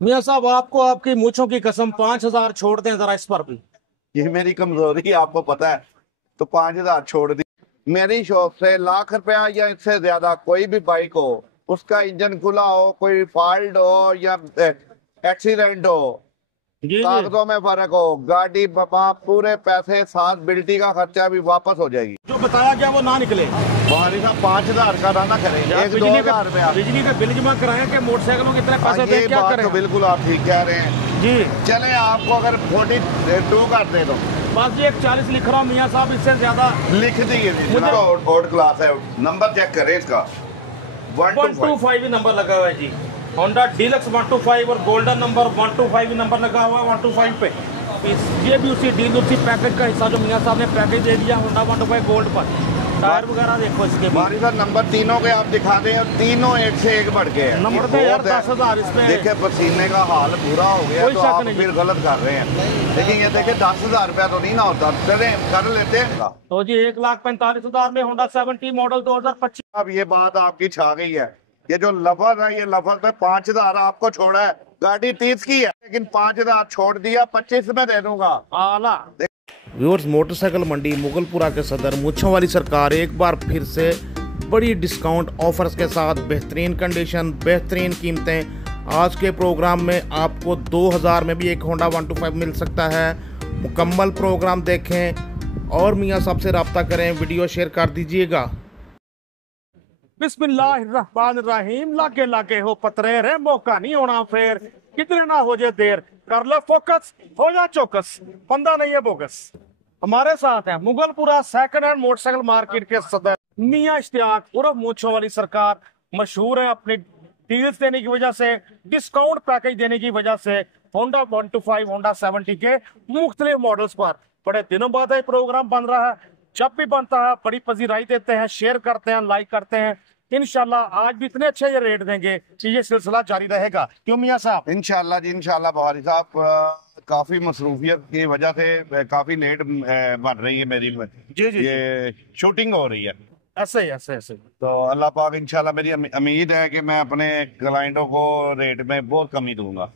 मियाँ साहब, आपको आपकी मूंछों की कसम 5,000 छोड़ दें जरा इस पर भी। ये मेरी कमजोरी है, आपको पता है। तो 5,000 छोड़ दी। मेरी शॉप से लाख रुपया या इससे ज्यादा कोई भी बाइक हो, उसका इंजन खुला हो, कोई फॉल्ट हो या एक्सीडेंट हो, जी जी। कागजों में फर्क हो, गाड़ी पूरे पैसे साथ बिल्टी का खर्चा भी वापस हो जाएगी। जो बताया गया वो ना निकले। हमारी साहब 5,000 का ना करें, यार, एक 2,000 रुपया। बिजली का बिल जमा कराएं कि मोटरसाइकिलों के इतने पैसे दे ये क्या बात करें। तो बिल्कुल आप ठीक कह रहे हैं। जी। चले आपको अगर 42 कर दे दो। बस जी, एक 40 लिख रहा हूँ मियाँ साहब, इससे ज्यादा लिख दिए। मुझे ओल्ड क्लास है, नंबर चेक करें इसका। 125 ही नंबर लगा हुआ है जी। होंडा डीलक्स 125 और गोल्डन नंबर 125 नंबर लगा हुआ है 125 पे। ये भी उसी डील उसी पैकेज का हिस्सा जो मियाँ साहब ने पैकेज दे दिया होंडा 125 गोल्ड पर। टायर वगैरह देखो इसके भी। हमारी सर नंबर तीनों के आप दिखा दें, और तीनों एक से एक बढ़ गए हैं। नंबर तो यार 10,000 इसमें। देखिए पसीने का हाल पूरा हो गया, कोई तो शक आप नहीं। फिर गलत कर रहे हैं। लेकिन ये देखिए 10,000 रुपया तो नहीं ना होता, चले कर लेते हैं। तो जी 1,45,000 में होंडा 70 मॉडल 2025। अब ये बात आपकी छा गई है। ये जो लफज है, ये लफज पे 5,000 आपको छोड़ा है। गाड़ी 30 की है, लेकिन 5,000 छोड़ दिया, 25 में दे दूंगा। आला। व्यूअर्स, मोटरसाइकिल मंडी मुगलपुरा के सदर मूंछों वाली सरकार एक बार फिर से बड़ी डिस्काउंट ऑफर्स के साथ बेहतरीन कंडीशन, बेहतरीन कीमतें। आज के प्रोग्राम में आपको 2,000 में भी एक होंडा 125 मिल सकता है। मुकम्मल प्रोग्राम देखें और मियाँ साहब से रब्ता करें, वीडियो शेयर कर दीजिएगा। बिस्मिल्लाहिर्रहमानिर्रहीम। लागे लागे हो पतरे रे, मौका नहीं होना फेर, कितने ना हो जाए देर, कर ले फोकस, हो जा चौकस, बंदा नहीं है बोगस। हमारे साथ है Mughalpura second hand motorcycle market के सदर मियां इश्तियाक उर्फ मूंछों वाली सरकार। मशहूर है अपने डील्स देने की वजह से, डिस्काउंट पैकेज देने की वजह से। होंडा 125 होंडा 70 के मुख्तलिफ मॉडल्स पर बड़े दिनों बाद ये प्रोग्राम बन रहा है। जब भी बनता है बड़ी पजीराई देते हैं, शेयर करते हैं, लाइक करते हैं। इंशाल्लाह आज भी इतने अच्छे ये रेट देंगे कि ये सिलसिला जारी रहेगा। क्यों मियां साहब? इंशाल्लाह जी, इंशाल्लाह। बहारी साहब काफी मसरूफियत की वजह से काफी लेट बन रही है मेरी जी जी। ये शूटिंग हो रही है। ऐसे ही ऐसे ऐसे। तो अल्लाह पाक इंशाल्लाह, मेरी उम्मीद है कि मैं अपने क्लाइंटों को रेट में बहुत कमी दूंगा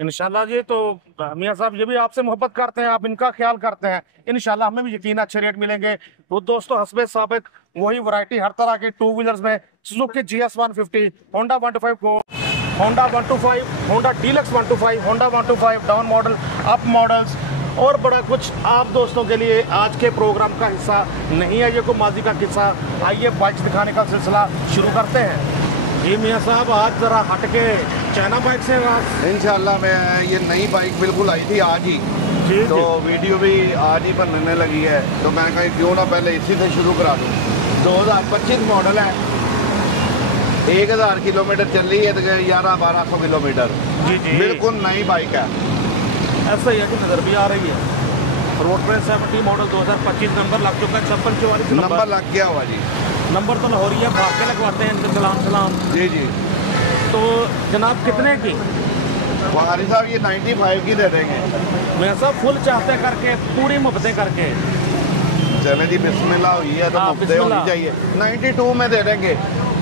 इंशाल्लाह जी। तो मियां साहब ये भी आपसे मोहब्बत करते हैं, आप इनका ख्याल करते हैं, इंशाल्लाह हमें भी यकीन अच्छे रेट मिलेंगे। तो दोस्तों, हस्बे साबिक वही वैरायटी हर तरह के टू व्हीलर्स में, सुजुकी GS 150, होंडा 125 को, Honda 125, Honda deluxe 125, Honda 125 down model, up models और बड़ा कुछ आप दोस्तों के लिए आज के प्रोग्राम का हिस्सा नहीं है। ये कोई माजी का किस्सा। आइए बाइक्स दिखाने का सिलसिला शुरू करते हैं। जी मियाँ साहब, आज जरा हट के चाइना बाइक से इंशाल्लाह। मैं ये नई बाइक बिल्कुल आई थी आज ही, जी तो जी। वीडियो भी आज ही बनने लगी है, तो मैं कहीं क्यों ना पहले इसी से शुरू करा दूँ। 2025 मॉडल है, 1,000 किलोमीटर चली है, 1100-1200 किलोमीटर। जी जी। बिल्कुल नई बाइक है। ऐसा ही है कि नजर भी आ रही है। रोड प्रेस 70 मॉडल 2025 नंबर लग चुका है, 5644 नंबर लग गया हुआ जी। नंबर तो लाहौरी है, भाग के लगवाते हैं इनके। सलाम सलाम जी जी। तो जनाब कितने की? बहारी साहब ये 95 की दे देंगे। मैं सब फुल चाहते करके, पूरी मुफ्तें करके। चले जी, बिस्मिल्लाह हुई है तो हाँ, मुफ्तें होनी बिस्मिल्लाह। चाहिए। 92 में दे देंगे।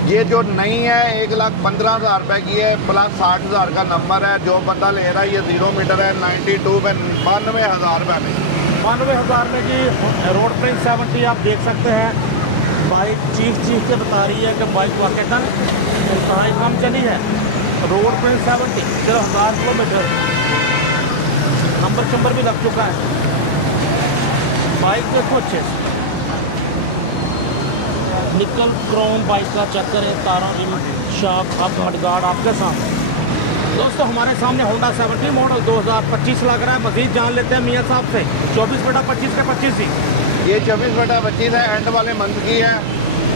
ये जो नई है 1,15,000 रुपए की है, प्लस 60,000 का नंबर है। जो बंदा ले रहा है ये 0 मीटर है। 92 में 92,000 रुपए में। 92,000 में जी रोड प्रिंस 70 आप देख सकते हैं। बाइक चीख के बता रही है कि बाइक वाकई का कहाँ कम चली है। रोड प्रिंस 70 सिर्फ 1000 किलोमीटर, नंबर भी लग चुका है। बाइक देखो अच्छे से, निकल क्रोम बाइक का चक्कर है, तारों रिम शाप अब मडगार्ड आपके सामने। दोस्तों, हमारे सामने होंडा 70 मॉडल 2025 लग रहा है। मजीद जान लेते हैं मियाँ साहब से। 24/25 के 25 ही। ये 24/25 है, एंड वाले मंथ की है,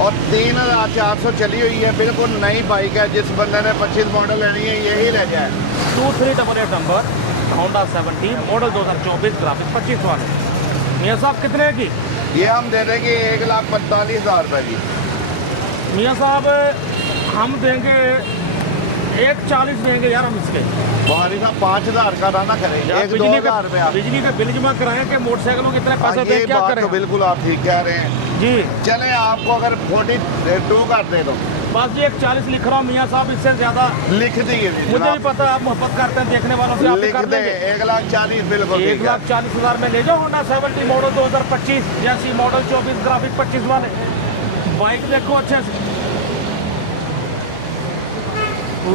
और 3,400 चली हुई है। बिल्कुल नई बाइक है। जिस बंदे ने 25 मॉडल लेनी है यही ले जाए। 2388 नंबर होंडा 70 मॉडल 2024, ग्राफिक्स 25 वाले। मियाँ साहब कितने की? ये हम दे देंगे 1,45,000 रुपए की। मियाँ साहब हम देंगे 1,40 देंगे यार हम इसके। बहारी साहब 5,000 का ना करें, एक बिजली 2,000 रुपया। बिजली का बिल जमा कराएं कि मोटरसाइकिलों के इतने पैसे दे ये क्या बात करें। तो बिल्कुल आप ठीक कह रहे हैं जी। चले आपको अगर 42 कर दे दो। बस जी 140 लिख रहा हूँ मियाँ साहब, इससे ज्यादा लिख दिए जी मुझे भी जनाब। पता है आप मोहब्बत करते हैं देखने वालों से, आप भी लिख कर दे देंगे। 1,40,000 बिल्कुल ठीक है। 1,40,000 में ले जाओ होंडा 70 मॉडल 2025, जैसी मॉडल 24 ग्राफिक 25 वाले। बाइक देखो अच्छे से,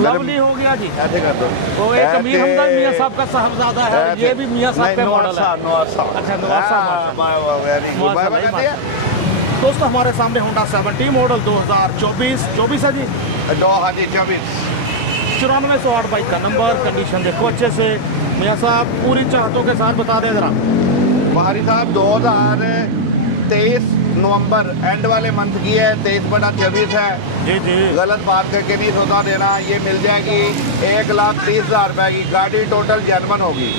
लवली हो गया जी। ऐसे कर दो। वो एक अमीर हमदा मियाँ साहब का साहबजादा है, ऐसे। ये भी मियाँ साहब का नहीं, मॉडल है। नवासा। अच्छा, नवासा, हाँ, वेरी गुड। माशाल्लाह, बाय बाय दोस्तों हमारे सामने होंडा 70 मॉडल 2024 है जी। हाँ जी 24। 9408 बाइक का नंबर, कंडीशन देखो अच्छे से। मियाँ साहब पूरी चाहतों के साथ बता दें जरा। बहारी साहब 2023 नवंबर एंड वाले मंथ की है, 23/24 है। जी जी, गलत बात करके नहीं सौदा देना। ये मिल जाएगी 1,30,000 रुपए की गाड़ी, टोटल जेन्युइन होगी।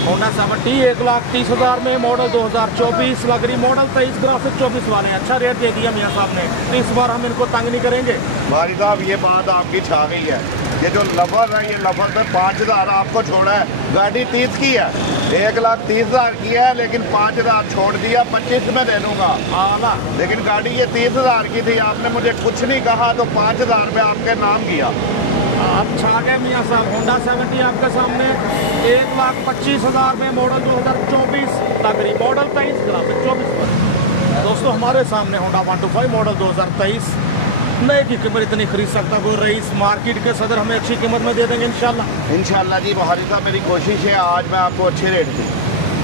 होंडा 70 1,30,000 में, मॉडल 2024, लग रही मॉडल 23 ग्राफिक 24 वाले। अच्छा रेट दे दिया मियाँ साहब ने, तो इस बार हम इनको तंग नहीं करेंगे। भाई साहब ये बात आपकी छा गई है। ये जो लफर है, ये लफर पे 5,000 आपको छोड़ा है। गाड़ी 30 की है, 1,30,000 की है, लेकिन 5,000 छोड़ दिया, 25 में दे दूंगा आला, लेकिन गाड़ी ये 30,000 की थी। आपने मुझे कुछ नहीं कहा तो 5,000 रुपये आपके नाम किया। आप छा गए मियाँ साहब। होंडा 70 आपके सामने 1,25,000 में, मॉडल 2024, लग रही मॉडल 23 ग्राफिक 24 वाले। दोस्तों हमारे सामने होंडा 125 मॉडल 2023, नए की कीमत इतनी खरीद सकता कोई रईस, मार्केट के सदर हमें अच्छी कीमत में दे देंगे इंशाल्लाह। इंशाल्लाह जी बहारी साहब, मेरी कोशिश है आज मैं आपको अच्छे रेट दूँ।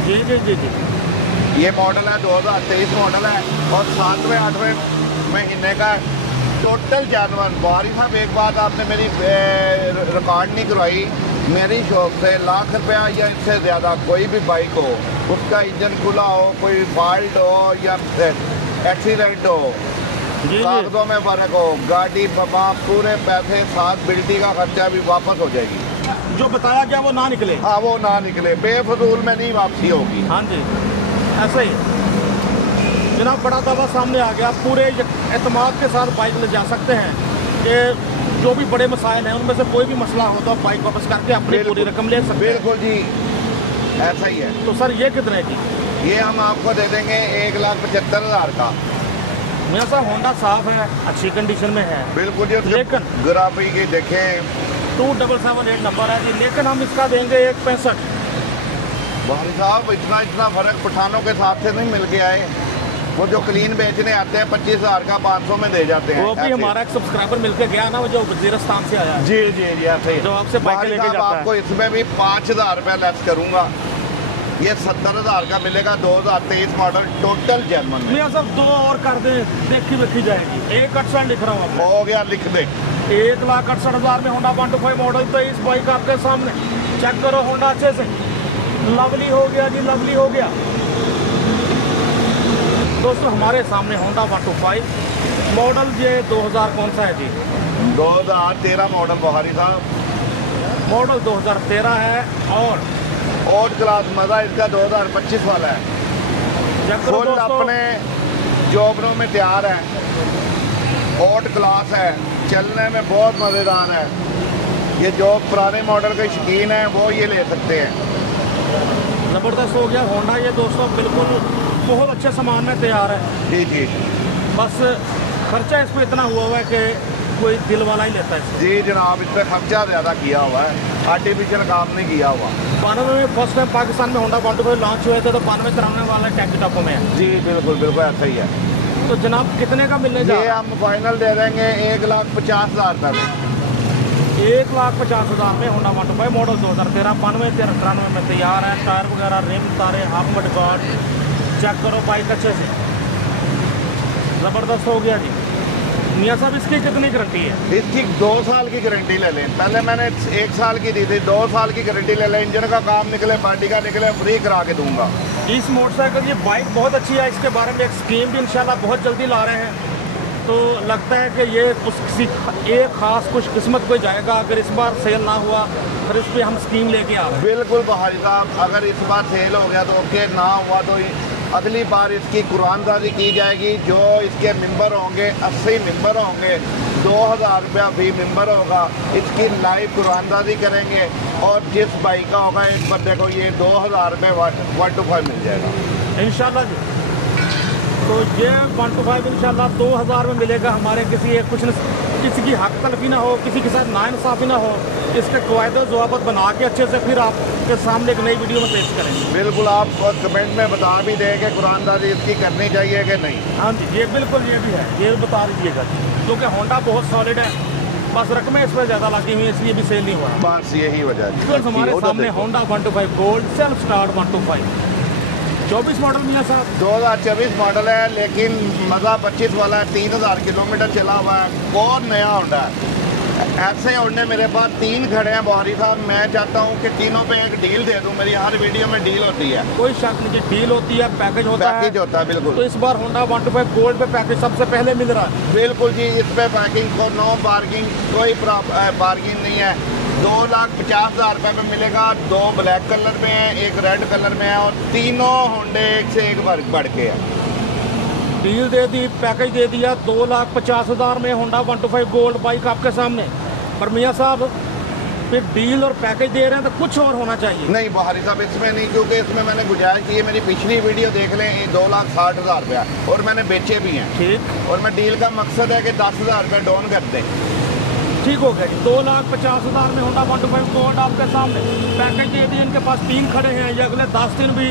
जी जी जी जी। ये मॉडल है 2023 मॉडल है और 7वें 8वें महीने का है, टोटल जानवर। बहारी साहब एक बात आपने मेरी रिकॉर्ड नहीं करवाई। मेरी शॉप से लाख रुपया या इससे ज़्यादा कोई भी बाइक हो, उसका इंजन खुला हो, कोई फॉल्ट हो या एक्सीडेंट हो, जी कागजों में फर्क हो, गाड़ी पूरे पैसे साथ बिल्टी का खर्चा भी वापस हो जाएगी। जो बताया गया वो ना निकले। हाँ वो ना निकले, बेफजूल में नहीं वापसी होगी। हाँ जी, ऐसा ही जनाब, बड़ा दावा सामने आ गया। पूरे एतमाद के साथ बाइक ले जा सकते हैं कि जो भी बड़े मसाइल हैं उनमें से कोई भी मसला हो तो आप बाइक वापस करके अपनी पूरी रकम ले सकते हैं। बिल्कुल जी, ऐसा ही है। तो सर ये कितने की? ये हम आपको दे देंगे 1,75,000 का। मेरा साहब होंडा साफ है, अच्छी कंडीशन में है, बिल्कुल जी। लेकिन ग्राफी की देखें, 2778 नंबर है जी, लेकिन हम इसका देंगे 1,65। भाई साहब इतना फर्क पठानों के साथ से नहीं मिल के आए। वो जो क्लीन बेचने आते हैं 25,000 का 500 में दे जाते हैं। वो भी ऐसे। हमारा एक सब्सक्राइबर मिलकर गया ना, वो जो वजीरिस्तान से आया है, जी जी जी, ऐसे ही। जो आपसे बाइक भाई लेके साहब जाता आपको है। इसमें भी 5,000 रुपये लेस करूंगा। ये 70,000 का मिलेगा, 2023 मॉडल, टोटल जेन्युइन में। मेरा साहब दो और कर दे, देखी देखी जाएगी। 1,68 लिख रहा हूँ आपको। हो गया, लिख दे। 1,68,000 में होंडा 125 मॉडल 23 बाइक आपके सामने। चेक करो होंडा अच्छे से, लवली हो गया जी, लवली हो गया। दोस्तों हमारे सामने होंडा 125 मॉडल, ये 2000 कौन सा है जी? 2013 मॉडल बहारी साहब, मॉडल 2013 है और क्लास मजा इसका 2025 वाला है। चेक करो फुल दोस्तों, अपने जॉबरों में तैयार है, ओट क्लास है, चलने में बहुत मज़ेदार है। ये जो पुराने मॉडल के शौकीन हैं वो ये ले सकते हैं। ज़बरदस्त हो गया होंडा ये दोस्तों, बिल्कुल बहुत अच्छे सामान में तैयार है। जी जी बस खर्चा इसमें इतना हुआ है कि कोई दिल वाला ही लेता है इसे। जी जनाब, इस पर खर्चा ज़्यादा किया हुआ है, आर्टिफिशियल काम नहीं किया हुआ। 92 में फर्स्ट टाइम पाकिस्तान में होंडा 125 लॉन्च हुए थे, तो 92-93 वाला टैक्सी टॉप में है जी बिल्कुल बिल्कुल ऐसा ही है। तो जनाब कितने का मिलने जा ये रहा है? हम फाइनल दे देंगे 1,50,000 रुपये में। 1,50,000 में होंडा 125 मॉडल 2013, 92-93 में तैयार है। टायर वगैरह, रिम, तारे, हाफ मड गार्ड, चेक करो बाइक अच्छे से, ज़बरदस्त हो गया जी। मियाँ साहब इसकी कितनी गारंटी है? इसकी 2 साल की गारंटी ले लें। पहले मैंने 1 साल की दी थी, 2 साल की गारंटी ले लें। इंजन का काम निकले, बॉडी का निकले, फ्री करा के दूंगा। इस मोटरसाइकिल, ये बाइक बहुत अच्छी है। इसके बारे में एक स्कीम भी इंशाल्लाह बहुत जल्दी ला रहे हैं, तो लगता है कि ये उस किसी एक ख़ास खुशकिस्मत को जाएगा। अगर इस बार सेल ना हुआ फिर इस पर हम स्कीम लेके आ रहे हैं। बिल्कुल बहारी साहब, अगर इस बार सेल हो गया तो ओके, ना हुआ तो अगली बार इसकी कुरानदारी की जाएगी। जो इसके मेंबर होंगे, 80 मेंबर होंगे, 2,000 रुपया फी मेंबर होगा। इसकी लाइव कुरानदारी करेंगे और जिस बाइक का होगा एक बंदे को ये 2,000 रुपये 125 मिल जाएगा इंशाल्लाह जी। तो ये 125 इंशाल्लाह 2000 में मिलेगा हमारे किसी एक किसी की हक तलफी ना हो, किसी के साथ नाइंसाफी ना हो, इसके कायदे ज़वाबत बना के अच्छे से फिर आपके सामने एक नई वीडियो में पेश करेंगे। बिल्कुल, आप कमेंट में बता भी दें कि कुरानदारी इसकी करनी चाहिए कि नहीं। हाँ जी, ये बिल्कुल ये भी है, ये बता दीजिएगा, क्योंकि होंडा बहुत सॉलिड है, बस रकमें इस पर ज़्यादा लगी हुई है, इसलिए भी सेल नहीं हुआ। बस यही वजह है। फिर हमारे सामने Honda 125 gold self start 125 24 model मियां साहब। 2024 मॉडल है, लेकिन मज़ा 25 वाला है। 3000 किलोमीटर चला हुआ है, बहुत नया होंडा है। ऐसे होंडे मेरे पास 3 खड़े हैं बुहारी साहब। मैं चाहता हूँ कि तीनों पे एक डील दे दूँ। मेरी हर वीडियो में डील होती है। कोई शक नहीं, डील होती है, पैकेज होता है। पैकेज होता है, बिल्कुल। तो इस बार होंडा 125 गोल्ड पे पैकेज सबसे पहले मिल रहा है। बिल्कुल जी, इस पे पैकिंग को नो पार्किंग, कोई पार्किंग नहीं है। 2,50,000 रुपये में मिलेगा। 2 ब्लैक कलर में है, एक रेड कलर में है, और तीनों होंडे एक से एक बढ़ के है। डील दे दी, पैकेज दे दिया। 2,50,000 में होंडा 125 गोल्ड बाइक आपके सामने। पर मियां साहब फिर डील और पैकेज दे रहे हैं तो कुछ और होना चाहिए। नहीं बुहारी साहब, इसमें नहीं, क्योंकि इसमें मैंने गुजारिश की है। मेरी पिछली वीडियो देख लें, 2,60,000 रुपया, और मैंने बेचे भी हैं। ठीक, और मैं डील का मकसद है कि 10,000 रुपये डाउन कर दें। ठीक हो गया जी। 2,50,000 में होंडा 125 गोल्ड आपके सामने पैकेज दे दिए। इनके पास 3 खड़े हैं। ये अगले 10 दिन भी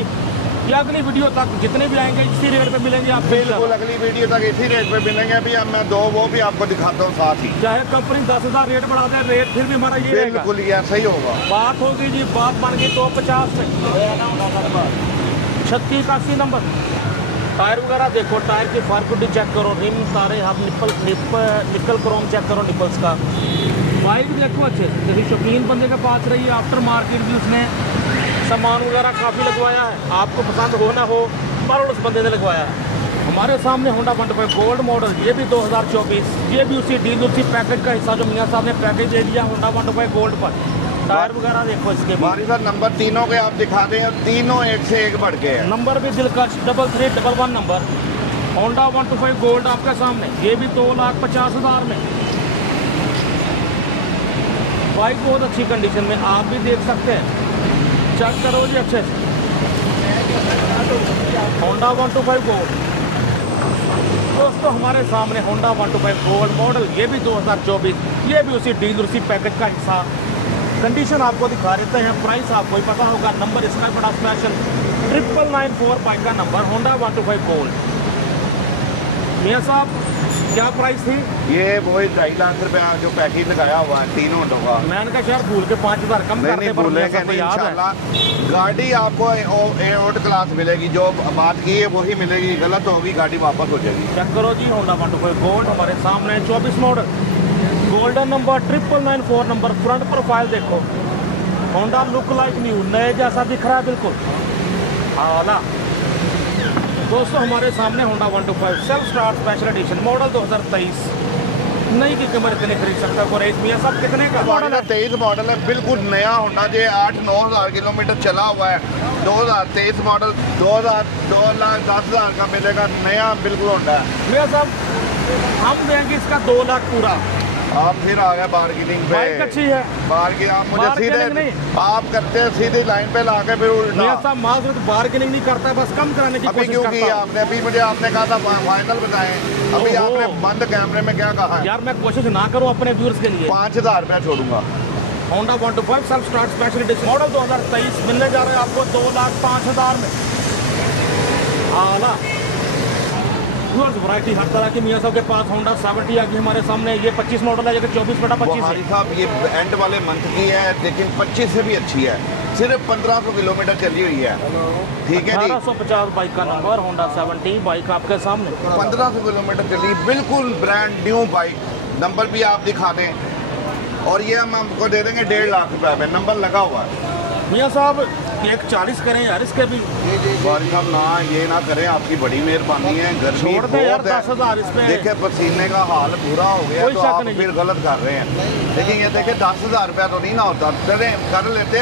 या अगली वीडियो तक जितने भी आएंगे इसी रेट पे मिलेंगे आप। बिल्कुल, अगली वीडियो तक इसी रेट पे मिलेंगे। अभी अब मैं 2 वो भी आपको दिखाता हूँ साथ ही। चाहे कंपनी 10,000 रेट बढ़ा दे, रेट फिर भी हमारा ये रहेगा। बिल्कुल, ये ऐसा ही होगा। बात होगी जी, बात बन गई 250 से 36 80 नंबर। टायर वगैरह देखो, टायर की फारकुटी चेक करो, रिम तारे, आप निकल क्रोम चेक करो निपल्स का। बाइक देखो अच्छे से, जैसे शौकीन बंदे के पास रही है। आफ्टर मार्केट भी उसने सामान वगैरह काफ़ी लगवाया है। आपको पसंद हो ना हो, पर उस बंदे ने लगवाया है। हमारे सामने होंडा 125 गोल्ड मॉडल, ये भी 2024, ये भी उसी डील उसी पैकेज का हिस्सा जो मियां साहब ने पैकेज दे दिया होंडा 125 गोल्ड पर। टायर वगैरह देखो इसके हमारी सर नंबर तीनों के आप दिखा दें, और तीनों एक से एक बढ़ के हैं। नंबर भी दिलकश 3311 नंबर होंडा 125 गोल्ड आपके सामने। ये भी 2,50,000 में। बाइक बहुत अच्छी कंडीशन में, आप भी देख सकते हैं। चेक करो जी अच्छे से, होंडा 125 गोल्ड दोस्तों हमारे सामने होंडा 125 गोल्ड मॉडल, ये भी 2024, ये भी उसी डील उसी पैकेज का हिस्सा। कंडीशन आपको दिखा देते हैं, प्राइस आपको ही पता होगा। नंबर इसका बड़ा स्पेशल 9994 बाइक का नंबर, होंडा 125 गोल्ड। मियां साहब क्या प्राइस थी? ये वही 2.5 लाख रुपया जो पैकेज लगाया हुआ है तीनों होंडों का। मैंने कहा शायद भूल के 5,000 कम कर दे, पर मियां साहब को याद है। इंशाल्लाह गाड़ी आपको एयरपोर्ट क्लास मिलेगी, जो बात की है वही मिलेगी। गलत होगी गाड़ी वापस हो जाएगी। चेक करो जी, होंडा 125 गोल्ड हमारे सामने 24 model, golden number 9994 number. Front profile देखो, होंडा लुक लाइक न्यू, नए जैसा दिख रहा है बिल्कुल आला। दोस्तों हमारे सामने Honda 125 self start special edition model 2023। नई की कीमत इतनी खरीद सकता है। मियां साहब कितने का मॉडल है? 23 मॉडल है, बिल्कुल नया होंडा जो 8-9 किलोमीटर चला हुआ है। 2023 मॉडल 2,10,000 का मिलेगा, नया बिल्कुल होंडा है। मियां साहब हम देंगे इसका 2 लाख पूरा। आप फिर आ गए बार्गेनिंग पे। बाइक अच्छी है, बार्गेनिंग आप मुझे सीधे नहीं। आप करते हैं सीधी लाइन पे ला के फिर उल्टा। मियां साहब माजूद बार्गेनिंग नहीं करता है, बस कम कराने की अभी कोशिश क्यों करता की हूं। आपने? अभी मुझे आपने कहा था फाइनल बताएं, अभी ओहो। आपने बंद कैमरे में क्या कहा है? यार मैं कोशिश ना करूं अपने व्यूअर्स के लिए। 5,000 रुपया छोड़ूंगा। Honda 125 self start special edition model 2023 मिलने जा रहा है आपको 2,05,000 में। आला वैरायटी हर तरह की मियां साहब के पास। होंडा 70 आ गई हमारे सामने, ये 25 मॉडल है, ये 24/25 बुहारी साहब ये एंड वाले मंथ की है, लेकिन 25 से भी अच्छी है। सिर्फ 1500 किलोमीटर चली हुई है। ठीक है जी, 1850 बाइक का नंबर, होंडा 70 बाइक आपके सामने। 1500 किलोमीटर चली, बिल्कुल ब्रांड न्यू बाइक। नंबर भी आप दिखा दें, और ये हम आपको दे देंगे 1.5 लाख रुपए में, नंबर लगा हुआ है। मियां साहब 140 करें यार इसके भी। बुहारी साहब ना ये ना करें, आपकी बड़ी मेहरबानी है। गर्मी छोड़ दे यार, बहुत है। 10,000 इस पे। देखे पसीने का हाल पूरा हो गया, कोई तो शक आप नहीं। फिर गलत कर रहे हैं। लेकिन ये देखे 10,000 रुपया तो नहीं ना होता, चले कर लेते।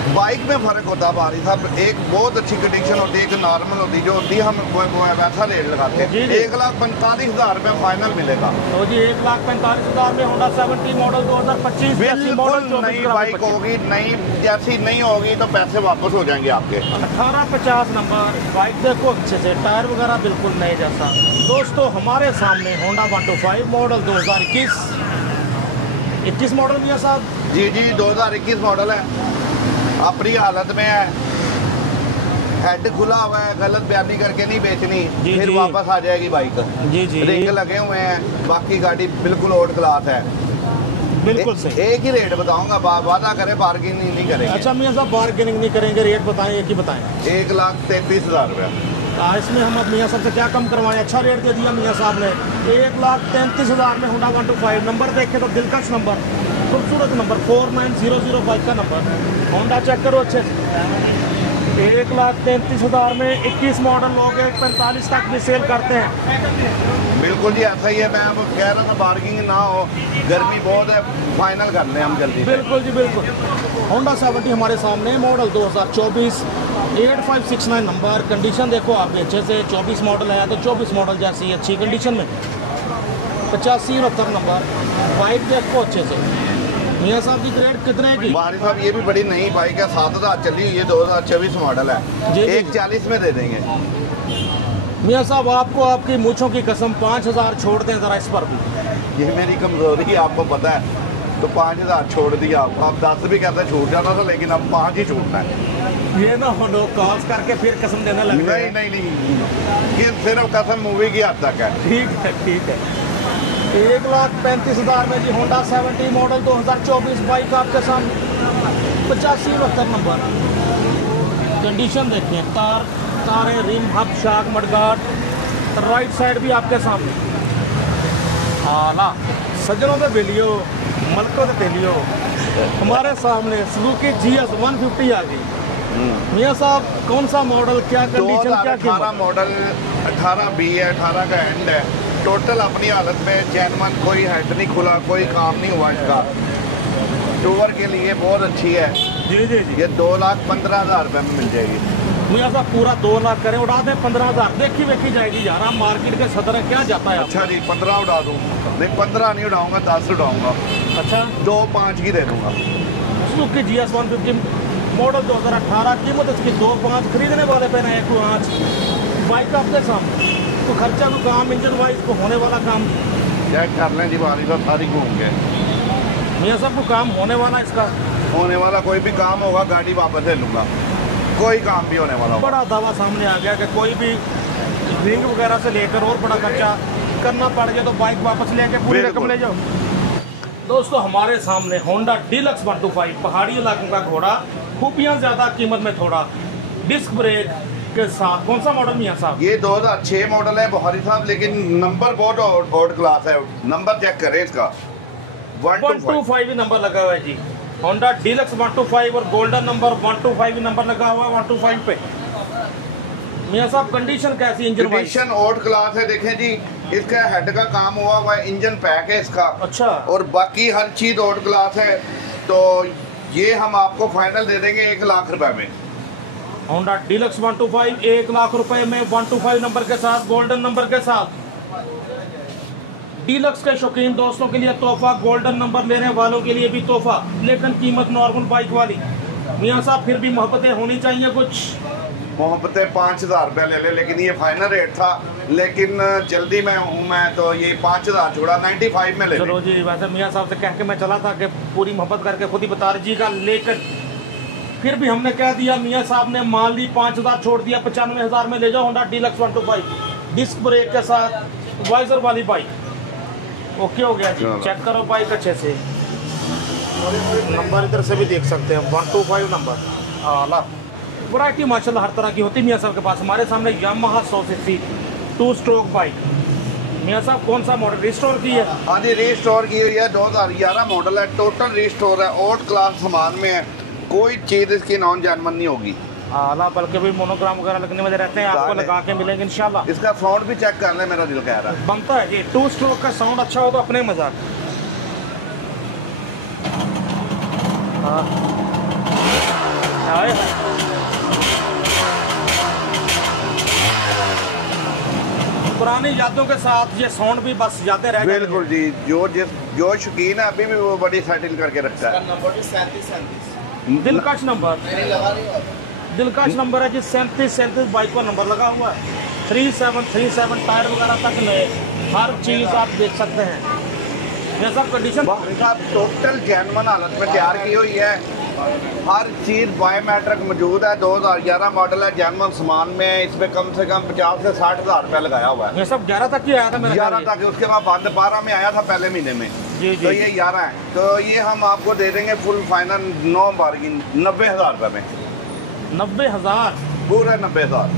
बाइक में फर्क होता है बारी साहब, एक बहुत अच्छी कंडीशन होती है, एक नॉर्मल होती है, जो होती है हम वो वैसा रेट लगाते जी, हैं। जी। 1,45,000 रुपये फाइनल मिलेगा। तो जी 1,45,000 में होंडा 70 मॉडल 2025 बिल्कुल नई बाइक होगी, नई जैसी नहीं होगी तो पैसे वापस हो जाएंगे आपके। 1850 नंबर बाइक देखो अच्छे से, टायर वगैरह बिल्कुल नए जैसा। दोस्तों हमारे सामने होंडा 125 मॉडल 2021 मॉडल मियां साहब। जी जी 2021 मॉडल है, अपनी हालत में है, हेड खुला हुआ है, गलत बयानी करके नहीं बेचनी, जी, फिर जी। वापस आ जाएगी बाइक। जी जी रिंग लगे हुए हैं, बाकी गाड़ी बिल्कुल ओल्ड क्लास है। बिल्कुल सही। एक ही रेट बताऊंगा, वादा करे बार्गेनिंग नहीं करेंगे। अच्छा मियां साहब बार्गेनिंग नहीं करेंगे, रेट बताएं, एक ही बताएं। 1,33,000 रुपया। इसमें हम अब मियां साहब से क्या कम करवाएं, अच्छा रेट दे दिया मियां साहब ने। 1,33,000 में होंडा 125 नंबर देखें तो दिलकश नंबर, खूबसूरत नंबर 49005 का नंबर। होंडा चेक करो अच्छे से। 1,33,000 में 21 मॉडल लोग 45 तक भी सेल करते हैं। बिल्कुल जी ऐसा ही है, मैं अब कह रहा था बार्गेनिंग ना हो, गर्मी बहुत है, फाइनल कर लें हम जल्दी से। बिल्कुल जी बिल्कुल। होंडा 70 हमारे सामने मॉडल 2024 8569 नंबर। कंडीशन देखो आप अच्छे से, 24 मॉडल है तो 24 मॉडल जैसी अच्छी कंडीशन में। 8569 नंबर बाइक देखो अच्छे से। मियां साहब की ग्रेड कितने की? बारी साहब ये भी बड़ी नई बाइक है, 7,000 चली हुई है, 2024 मॉडल है। जी, जी। 1,40 में दे देंगे। मियां साहब आपको आपकी मूंछों की कसम 5,000 छोड़ दें जरा इस पर भी। ये मेरी कमजोरी है, आपको पता है, तो 5,000 छोड़ दिया आपको। आप 10 भी कहते छूट जाता था, लेकिन अब 5 ही छूटना है। ये ना हो लोग कॉल्स करके फिर कसम देने लग गए। नहीं नहीं नहीं, ये सिर्फ कसम मूवी की हद तक है। ठीक है ठीक है। 1,35,000 में जी होंडा 70 मॉडल 2024 बाइक आपके सामने। 8569 नंबर। कंडीशन देखिए, तारें, रिम, हब, शाक, मडगार्ड, राइट साइड भी आपके सामने। आला सज्जनों पे बेलियो, मलकों पे तेलियो, हमारे सामने सुजुकी GS 150 आ गई। मियां साहब कौन सा मॉडल, क्या कंडीशन, क्या 2018 कीमत? मॉडल 18B है, 18 का एंड है। टोटल अपनी हालत में जेन्युइन, कोई हेड नहीं खुला, कोई काम नहीं हुआ इसका। टूर के लिए बहुत अच्छी है। जी जी जी। ये 2,15,000 रुपये में मिल जाएगी। मियां साहब पूरा 2 लाख करें, उड़ा दें 15,000, देखी वेखी जाएगी यार। हम मार्केट के सदर है, क्या जाता है अच्छा जी 15 उड़ा दूँ? नहीं 15 नहीं उड़ाऊंगा, 10 उड़ाऊंगा। अच्छा 2,5 की दे दूंगा। सुजुकी GS 150 मॉडल 2018, कीमत इसकी 2,500, खरीदने वाले पे ना 1,500। बाइक आपके सामने, तो खर्चा को काम, इंजन वाइज को होने वाला काम। चेक कर लें जी, बारी साहब सारी घूम के। मियां साहब को काम होने वाला इसका, होने वाला कोई भी काम होगा, गाड़ी वापस ले लूंगा, कोई काम भी होने वाला होगा। बड़ा दावा सामने आ गया कि कोई भी रिंग वगैरह से लेकर और बड़ा खर्चा करना पड़ जाए तो बाइक वापस लेके पूरी रकम ले जाओ। दोस्तों हमारे सामने होंडा डीलक्स 125, पहाड़ी इलाकों का घोड़ा, खूबियाँ ज़्यादा, कीमत में थोड़ा, डिस्क ब्रेक के साथ। कौन सा मॉडल मियां साहब? ये 2006 मॉडल है बुहारी साहब, लेकिन नंबर बहुत ऑड क्लास है। नंबर चेक करें इसका, 125 ही नंबर लगा हुआ है जी। होंडा डीलक्स 125 और गोल्डन नंबर 125 ही नंबर लगा हुआ है 125 पे। मियां साहब कंडीशन कैसी, engine wise? Condition odd class है। देखें जी, इसका हेड का काम हुआ हुआ है, इंजन पैक है इसका। अच्छा। और बाकी हर चीज ऑड क्लास है। तो ये हम आपको फाइनल दे देंगे 1 लाख रुपए में। होंडा डीलक्स 125 1 लाख रुपए में, 125 नंबर के साथ, गोल्डन नंबर के साथ। डीलक्स के शौकीन दोस्तों के लिए तोहफा, गोल्डन नंबर लेने वालों के लिए भी तोहफा, लेकिन कीमत नॉर्मल बाइक वाली। मियां साहब फिर भी मोहब्बतें होनी चाहिए कुछ। मोहब्बतें 5,000 रुपये ले ले, लेकिन ये फाइनल रेट था, लेकिन जल्दी में हूँ मैं, तो ये 5,000 छोड़ा, 95 में ले ले। चलो जी, वैसे मियां साहब से कह के मैं चला था कि पूरी मोहब्बत करके खुद ही बता दीजिएगा, लेकिन फिर भी हमने कह दिया, मियां साहब ने मान ली, 5,000 छोड़ दिया, 95,000 में ले जाओ होंडा डीलक्स 125, डिस्क ब्रेक के साथ, वाइजर वाली बाइक। ओके हो गया जी। चेक करो बाइक अच्छे से, नंबर इधर से भी देख सकते हैं, 125 नंबर। आला वैरायटी माशाल्लाह हर तरह की होती है मियां साहब के पास। हमारे सामने यामाहा 100cc 2 स्ट्रोक बाइक। मियां साहब कौन सा मॉडल रिस्टोर की है? हाँ जी, रिस्टोर की हुई है, 2011 मॉडल है, टोटल रिस्टोर है, ओल्ड क्लास सामान में है, कोई चीज़ इसकी नॉन जेन्युइन नहीं होगी। आला बल्कि भी मोनोग्राम वगैरह लगने वाले रहते हैं, आपको लगा के मिलेंगे इंशाल्लाह। इसका साउंड भी चेक कर ले, मेरा दिल कह रहा है। बनता है जी, 2 स्ट्रोक का साउंड अच्छा हो तो अपने मजाक। हाय पुरानी यादों के साथ ये साउंड भी बस जाते रह बिल्कुल जी, जो शौकीन है अभी भी वो बड़ी सेटिंग करके रखता है। दिलकश नंबर है जी, 37 बाइक पर नंबर लगा हुआ है। 3737 टायर वगैरह तक नए, हर चीज आप देख सकते हैं। ये सब कंडीशन टोटल जेन्युइन हालत में तैयार की हुई है। हर चीज बायोमेट्रिक मौजूद है। 2011 मॉडल है, जेन्युइन सामान में है। इसमें कम से कम 50 से 60 हज़ार रुपया लगाया हुआ है। ये सब 11 तक ही आया था मेरा 11 तक, उसके बाद बंद 12 में आया था पहले महीने में। जी, तो ये 11 है, तो ये हम आपको दे देंगे फुल फाइनल नो बार्गिन 90,000 रुपये में। 90,000 पूरे 90,000।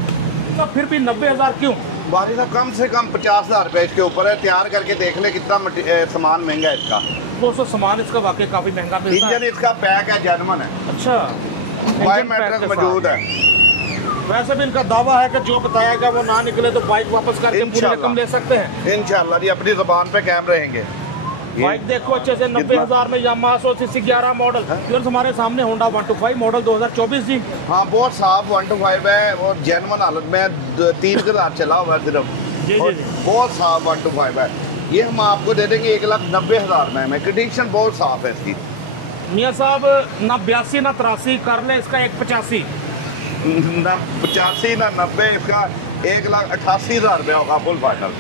तो फिर भी 90,000 क्यों? बाकी साहब कम से कम 50,000 रुपये इसके ऊपर है। तैयार करके देख ले कितना सामान महंगा है इसका। दोस्तों सामान इसका वाकई काफी महंगा मिलता है। इंजन इसका पैक है, जेन्युइन है, अच्छा, बायोमेट्रिक मौजूद है। वैसे भी इनका दावा है कि जो बताया वो ना निकले तो बाइक वापस करके पूरी रकम ले सकते हैं इंशाल्लाह जी, अपनी जुबान पे कायम रहेंगे। बाइक देखो अच्छे से 90,000 में यामाहा 100cc 11 मॉडल। फिर हमारे सामने होंडा 125 मॉडल 2024 जी। हाँ, बहुत साफ 125 है और जेन्युइन हालत में 3,000 चला हुआ है सिर्फ। जी और जी। बहुत साफ 125 है। ये हम आपको दे देंगे 1,90,000 में। कंडीशन बहुत साफ है इसकी। मियाँ साहब ना 82 ना 83 कर ले इसका 185। ना 85 ना 90, इसका 1,88,000 रुपया होगा फुल फाइनल।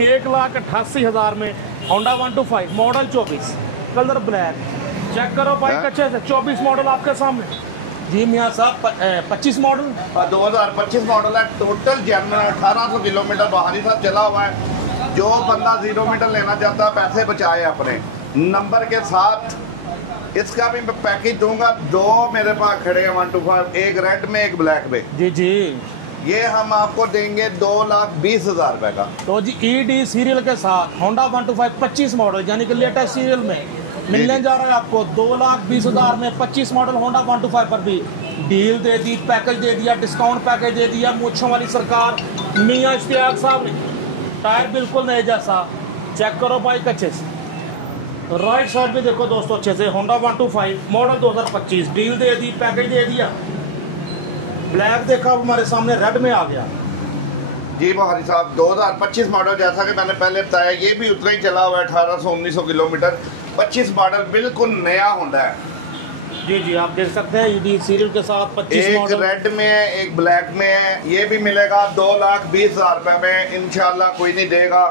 1,88,000 में Honda 125 model 24, colour black. Check करो बाइक अच्छे से। 24 मॉडल आपके सामने जी मियाँ साहब। 25 मॉडल 2025 मॉडल है। टोटल जेन्युइन 1800 किलोमीटर बाहरी साहब चला हुआ है। जो बंदा 0 मीटर लेना चाहता है पैसे बचाए अपने नंबर के साथ। इसका भी मैं पैकेज दूंगा। 2 मेरे पास खड़े हैं 125, एक रेड में एक ब्लैक में। जी जी। ये हम आपको देंगे 2,20,000 रुपए का। तो जी ईडी सीरियल के साथ होंडा 125 25 मॉडल यानी कि लेटेस्ट सीरियल में मिलने जा रहा है आपको 2,20,000 में। 25 मॉडल होंडा 125 पर भी डील दे दी, पैकेज दे दिया, डिस्काउंट पैकेज दे दिया मूंछों वाली सरकार मियां इश्तियाक साहब ने। टायर बिल्कुल नए जैसा। चेक करो बाइक अच्छे से। राइट साइड भी देखो दोस्तों अच्छे से। होंडा 125 मॉडल 2025 डील दे दी, पैकेज दे दिया। ब्लैक देखा हमारे सामने, रेड में आ गया जी बहारी साहब। 2025 मॉडल, जैसा कि मैंने पहले बताया, ये भी उतना ही चला हुआ है 1800-1900 किलोमीटर। 25 मॉडल बिल्कुल नया होंडा है। जी जी, आप देख सकते हैं ईडी सीरियल के साथ 25 एक मॉडल। रेड में है, एक ब्लैक में है। ये भी मिलेगा 2,20,000 रुपए में। इंशाल्लाह कोई नहीं देगा।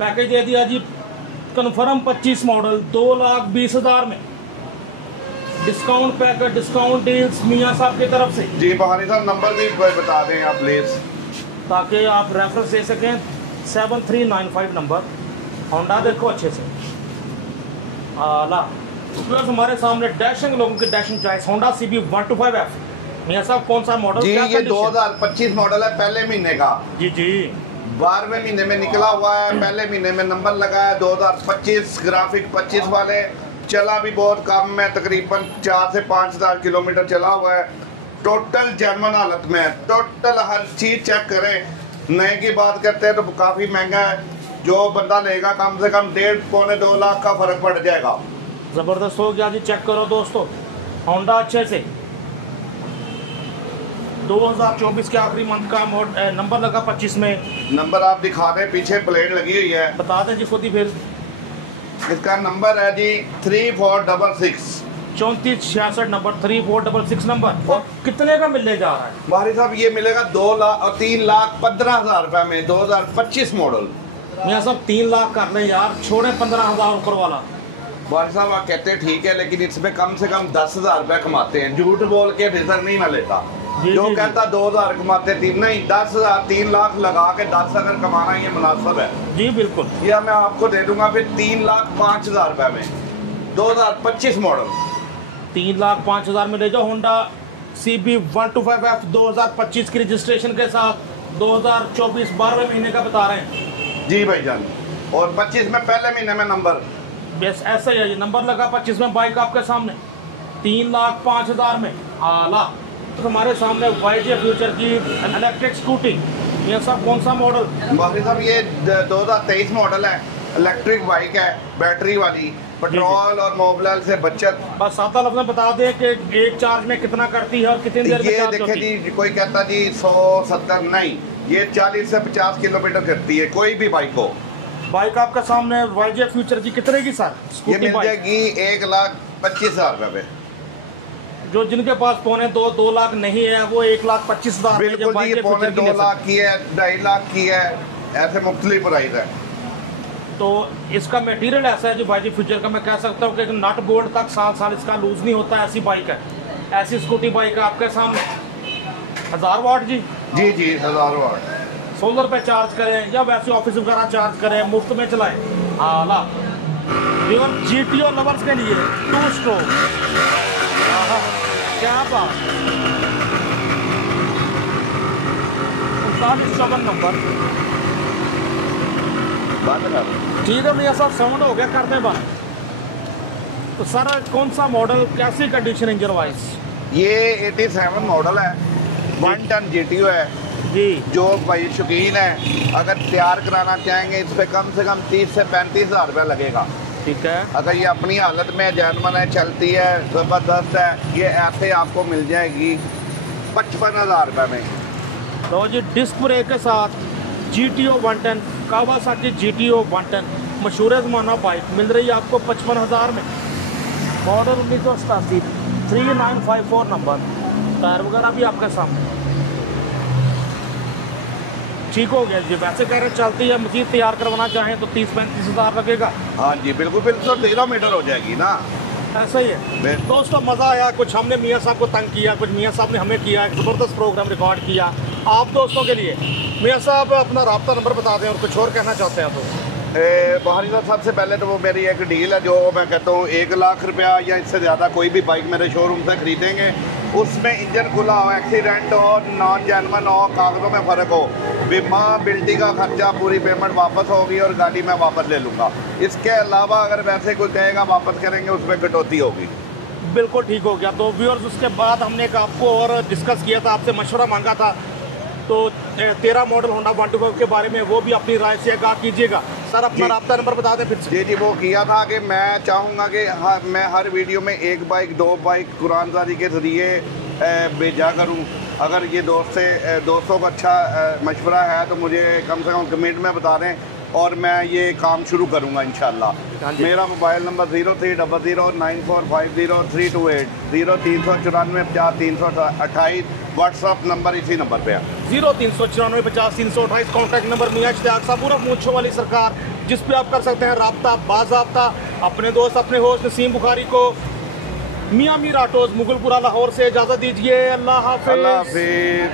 पैकेज दे दिया जी कन्फर्म 25 मॉडल 2,20,000 में। डिस्काउंट पैकेज, डिस्काउंट डील्स मियां साहब की तरफ से। जी बहारी साहब, नंबर भी बता दें आप प्लीज, ताकि आप रेफरेंस दे सकें। 7395 नंबर। होंडा देखो अच्छे से आला। प्लस हमारे सामने डैशिंग लोगों की dashing choice Honda CB 125F। मियां साहब कौन सा मॉडल? जी क्या ये condition? 2025 मॉडल है, पहले महीने का। जी जी। 12वें महीने में निकला हुआ है। पहले महीने में नंबर लगा है 2025। ग्राफिक 25 वाले। चला भी बहुत कम है, तकरीबन 4 से 5,000 किलोमीटर चला हुआ है। टोटल जेन्युइन हालत में है। टोटल हर चीज चेक करें। नए की बात करते हैं तो काफ़ी महंगा है। जो बंदा लेगा कम से कम 1.5-2 लाख का फर्क पड़ जाएगा। जबरदस्त हो गया जी। चेक करो दोस्तों होंडा अच्छे से। 2024 के आखिरी मंथ का नंबर लगा 25 में। नंबर आप दिखा दें, पीछे प्लेट लगी हुई है। बता दें जी खुद ही फिर। इसका नंबर है जी 3466। 3466 नंबर 3466 नंबर। और कितने का मिलने जा रहा है? बारी साहब ये मिलेगा 3,15,000 रुपए में। 2025 मॉडल। मियां साहब 3 लाख कर लें यार, छोड़े 15,000 ऊपर वाला। बारी साहब आप कहते हैं ठीक है, लेकिन इसमें कम से कम 10,000 रुपए कमाते हैं। झूठ बोल के रिजर्व नहीं मैं लेता। जी, जो जी, कहता 2,000 कमाते 3 नहीं, 10,000 3 लाख लगा के 10 अगर कमाना ये मुनासिब है। जी बिल्कुल। यह मैं आपको दे दूंगा फिर 3,05,000 रुपए में। 2025 मॉडल। 3,05,000 में ले जाओ। होंडा CB 125F 2025 की रजिस्ट्रेशन के साथ 2024 12वें महीने का बता रहे हैं जी भाईजान। और 25 में पहले महीने में नंबर। बस ऐसा ही है, ये नंबर लगा 25 में। बाइक आपके सामने 3,05,000 में आला। तो हमारे सामने YJ फ्यूचर की इलेक्ट्रिक स्कूटी। ये सब कौन सा मॉडल? बाकी साहब ये 2023 मॉडल है। इलेक्ट्रिक बाइक है, बैटरी वाली। पेट्रोल और मोबिल से बचत। बस सात लफ्ज़ में बता दें कि एक चार्ज में कितना करती है और कितनी देर में ये चार्ज देखे होती है? जी, कोई कहता जी 170 नहीं, ये 40 से 50 किलोमीटर करती है कोई भी बाइक हो। बाइक आपके सामने YJ फ्यूचर की कितने की सर? ये स्कूटी मिल बाइक जाएगी 1,25,000 रुपए में। जो जिनके पास पौने 2 लाख नहीं है वो 1,25,000 बिल्कुल जी, ये पौने 2 लाख की है, 2.5 लाख की है, ऐसे मुख्तलिफ प्राइस है। तो इसका मटेरियल ऐसा है जो YJ फ्यूचर का, मैं कह सकता हूँ कि नट बोल्ट तक साल इसका लूज नहीं होता, ऐसी बाइक है, ऐसी स्कूटी बाइक है आपके सामने। 1000 वाट जी, जी जी 1000 वाट। सोलर पे चार्ज करें या वैसे ऑफिस वगैरह चार्ज करें, मुफ्त में चलाएं। आला इवन GTO लवर्स के लिए 2 स्ट्रोक, क्या बात। 3954 नंबर। बंद कर। ठीक है भैया साहब, साउंड हो गया, करते हैं बंद। तो सर कौन सा मॉडल, कैसी कंडीशन इंजन वाइज? ये 87 मॉडल है, 1 टन GTO है जी। जो भाई शौकीन है अगर तैयार कराना चाहेंगे इस पे कम से कम 30 से 35,000 रुपया लगेगा। ठीक है। अगर ये अपनी हालत में जैनवन है, चलती है, ज़बरदस्त है, ये ऐसे आपको मिल जाएगी 55,000 रुपये में। तो जी डिस्क ब्रेक के साथ GTO 1 ton, Kawasaki GTO 1 ton मशहूर ज़माना बाइक मिल रही है आपको 55,000 में। Model 1987, 3954 number. टायर वगैरह भी आपके सामने ठीक हो गया जी। वैसे कह रहे चलती है, मजीद तैयार करवाना चाहें तो 30-35 हज़ार लगेगा। हाँ जी बिल्कुल, फिर तो 13 मीटर हो जाएगी ना। ऐसा ही है दोस्तों, मज़ा आया। कुछ हमने मियाँ साहब को तंग किया, कुछ मियाँ साहब ने हमें किया, एक ज़बरदस्त प्रोग्राम रिकॉर्ड किया आप दोस्तों के लिए। मियाँ साहब अपना राब्ता नंबर बता दें और कुछ और कहना चाहते हैं तो। बाहरी साहब, सबसे पहले तो वो मेरी एक डील है जो मैं कहता हूँ 1 लाख रुपया या इससे ज़्यादा कोई भी बाइक मेरे शोरूम से खरीदेंगे, उसमें इंजन खुला हो, एक्सीडेंट हो, नॉन जेनवन हो, कागज़ों में फ़र्क हो, बीमा बिल्टी का खर्चा, पूरी पेमेंट वापस होगी और गाड़ी मैं वापस ले लूँगा। इसके अलावा अगर वैसे कोई कहेगा वापस करेंगे, उसमें कटौती होगी। बिल्कुल ठीक हो गया। तो व्यूअर्स, उसके बाद हमने एक आपको और डिस्कस किया था, आपसे मशवरा मांगा था, तो 13 मॉडल होंडा 125 के बारे में वो भी अपनी राय से आगाह कीजिएगा। सर अपना राब्ता नंबर बता दें फिर से। जी जी, वो किया था कि मैं चाहूँगा कि मैं हर वीडियो में 1 बाइक 2 बाइक कुरानजादी के ज़रिए भेजा करूँ। अगर ये दोस्तों का अच्छा मशवरा है तो मुझे कम से कम कमेंट में बता दें और मैं ये काम शुरू करूँगा इंशाल्लाह। मेरा मोबाइल नंबर 03009450328328, 039450 व्हाट्सअप नंबर इसी नंबर पे है। 039450 कॉन्टैक्ट नंबर मियां इश्तियाक साहब उर्फ मूंछों वाली सरकार, जिस पे आप कर सकते हैं राब्ता बाज़ाब्ता। अपने दोस्त अपने होस्ट नसीम बुखारी को मियां मीर ऑटोज मुगलपुरा लाहौर से इजाज़त दीजिए। अल्लाह हाफिज़। अल्लाह हाफिज़।